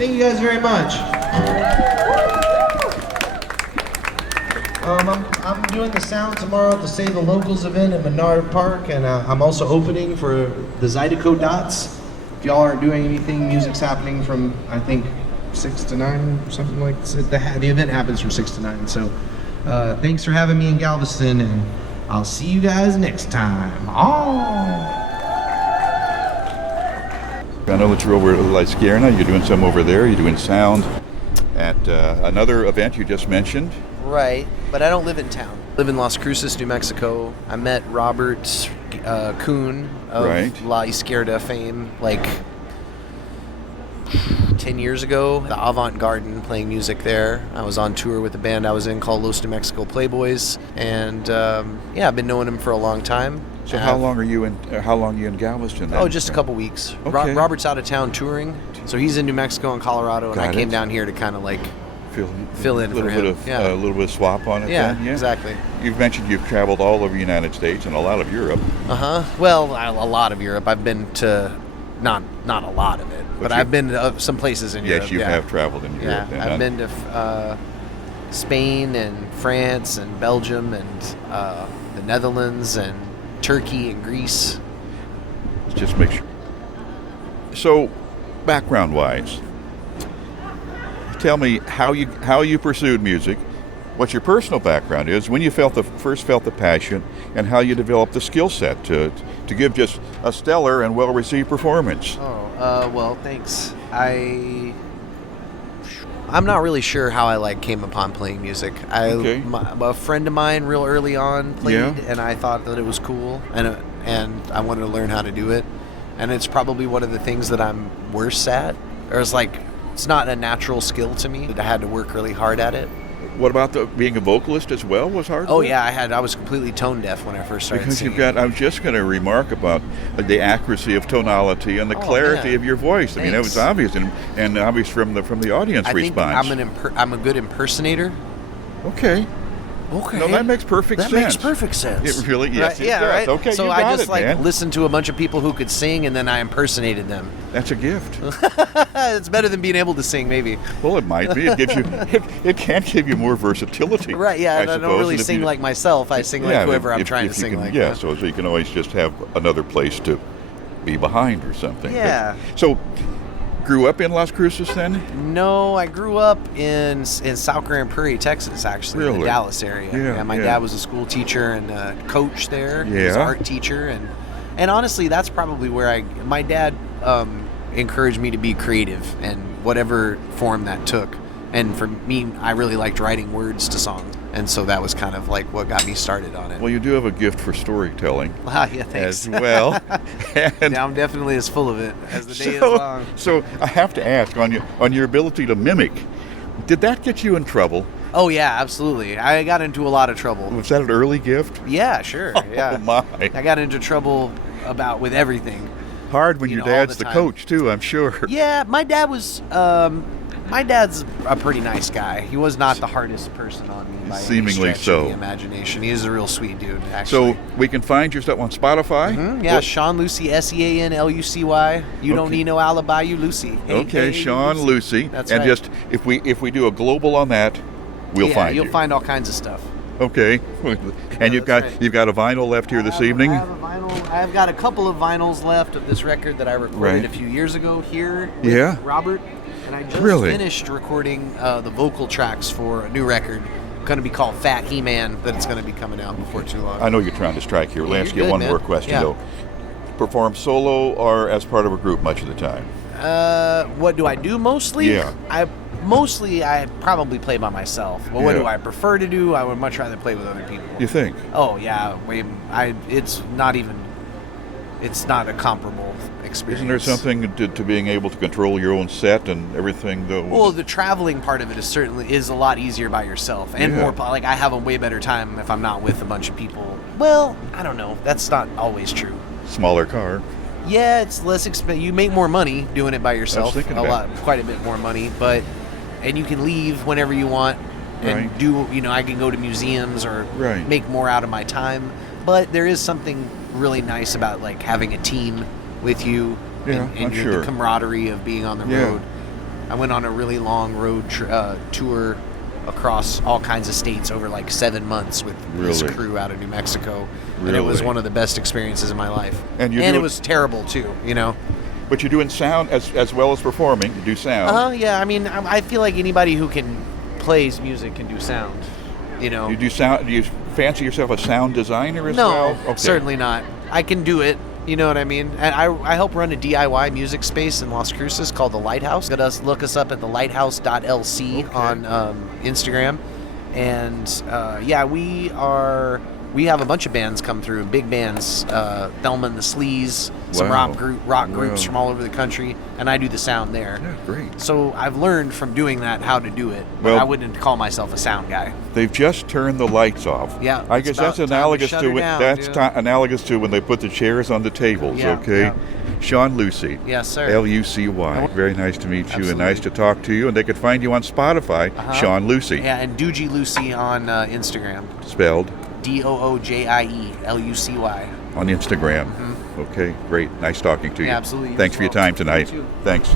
Thank you guys very much. I'm doing the sound tomorrow at the Save the Locals event at Menard Park, and I'm also opening for the Zydeco Dots. If y'all aren't doing anything, music's happening from, I think, 6 to 9, something like that. The event happens from 6 to 9. So thanks for having me in Galveston, and I'll see you guys next time. Oh. I know that you're over at La Izquierda. You're doing some over there. You're doing sound at another event you just mentioned. Right, but I don't live in town. I live in Las Cruces, New Mexico. I met Robert Kuhn of La Izquierda fame like 10 years ago. The Avant Garden, playing music there. I was on tour with a band I was in called Los New Mexico Playboys, and yeah, I've been knowing him for a long time. So how long are you in Galveston then? Oh, just a couple weeks. Okay. Robert's out of town touring, so he's in New Mexico and Colorado, and I came down here to kind of like fill in for him. A little bit of swap on it then? Yeah, exactly. You've mentioned you've traveled all over the United States and a lot of Europe. Well, a lot of Europe. I've been to, not a lot of it, but I've been to some places in Europe. Yes, you have traveled in Europe. Yeah, I've been to Spain and France and Belgium and the Netherlands and Turkey and Greece. Let's just make sure. So, background-wise, tell me how you pursued music, what your personal background is, when you first felt the passion, and how you developed the skill set to give just a stellar and well-received performance. Well, thanks. I'm not really sure how I came upon playing music. A friend of mine real early on played, and I thought that it was cool, and I wanted to learn how to do it. And it's probably one of the things that I'm worse at, or it's not a natural skill to me. I had to work really hard at it. What about being a vocalist as well was hard? Oh yeah, I was completely tone deaf when I first started singing. I was just going to remark about the accuracy of tonality and the clarity of your voice. I mean, it was obvious and obvious from the audience response. I'm a good impersonator. Okay. No, that makes perfect sense. That makes perfect sense. It really, yes, right? it does. Right? Okay, so you I got just man. listened to a bunch of people who could sing, and then I impersonated them. That's a gift. It's better than being able to sing, maybe. Well, it might be. It gives you. It can give you more versatility. Right? Yeah. I don't really sing like myself. I sing like whoever I'm trying to sing like. Yeah. So you can always just have another place to be behind or something. Yeah. So. Grew up in Las Cruces then? No, I grew up in South Grand Prairie, Texas, actually, in the Dallas area. Yeah, my dad was a school teacher and a coach there. Yeah. He was an art teacher, and honestly, that's probably where my dad encouraged me to be creative, and whatever form that took. And for me, I really liked writing words to songs. And so that was kind of what got me started on it. Well, you do have a gift for storytelling. Yeah, thanks. As well. And I'm definitely as full of it as the day is long. So I have to ask, on your ability to mimic, did that get you in trouble? Oh, yeah, absolutely. I got into a lot of trouble. Was that an early gift? Yeah, sure. Yeah. Oh, my. I got into trouble with everything. Hard when your dad's the coach, too, I'm sure. Yeah, my dad's a pretty nice guy. He was not the hardest person on me by Seemingly any stretch of the imagination. He is a real sweet dude, actually. So we can find your stuff on Spotify? Mm-hmm. Yeah, Sean Lucy, Seanlucy. You don't need no alibi, you Lucy. Okay, Sean Lucy. That's right. And just, if we do a global on that, we'll find you. You'll find all kinds of stuff. Okay. And you've got a vinyl left here this evening? I have a vinyl. I've got a couple of vinyls left of this record that I recorded a few years ago here with Robert. And I just finished recording the vocal tracks for a new record. Going to be called Fat He-Man, but it's going to be coming out before too long. I know you're trying to strike here. Let's get one more question, though. Perform solo or as part of a group much of the time? What do I do mostly? Yeah. I probably play by myself. But what do I prefer to do? I would much rather play with other people. You think? Oh, yeah. It's not a comparable experience. Isn't there something to being able to control your own set and everything, though? Well, the traveling part of it is a lot easier by yourself, and more I have a way better time if I'm not with a bunch of people. Well, I don't know. That's not always true. Smaller car. Yeah, it's less expensive. You make more money doing it by yourself. Quite a bit more money, and you can leave whenever you want and do. I can go to museums or make more out of my time. But there is something really nice about having a team with you and the camaraderie of being on the road. I went on a really long road tour across all kinds of states over like 7 months with this Really? crew out of New Mexico. And it was Really? one of the best experiences of my life. And it was terrible too, you know. But you're doing sound as well as performing. You do sound. Yeah, I mean, I feel like anybody who can plays music can do sound, you know. You do sound. Do you fancy yourself a sound designer as No, well? Okay. certainly not. I can do it. You know what I mean? And I help run a DIY music space in Las Cruces called The Lighthouse. Look us up at thelighthouse.lc on Instagram. And yeah, we have a bunch of bands come through, big bands, Thelma and the Sleaze, some Wow. rock groups from all over the country, and I do the sound there. Yeah, great. So I've learned from doing that how to do it, but Well- I wouldn't call myself a sound guy. They've just turned the lights off. Yeah, I it's guess about that's time to analogous shut to her when, down, that's dude. analogous to when they put the chairs on the tables. Yeah, okay. yeah. Sean Lucy. Yes, sir. Lucy. Very nice to meet you and Absolutely. nice to talk to you. And they could find you on Spotify, Sean Lucy, Yeah, and Doogie Lucy on Instagram. spelled DOOJIELUCY. on Instagram. Okay, great. Nice talking to you. Yeah, absolutely. You Thanks as for your well. time tonight. You too. Thanks.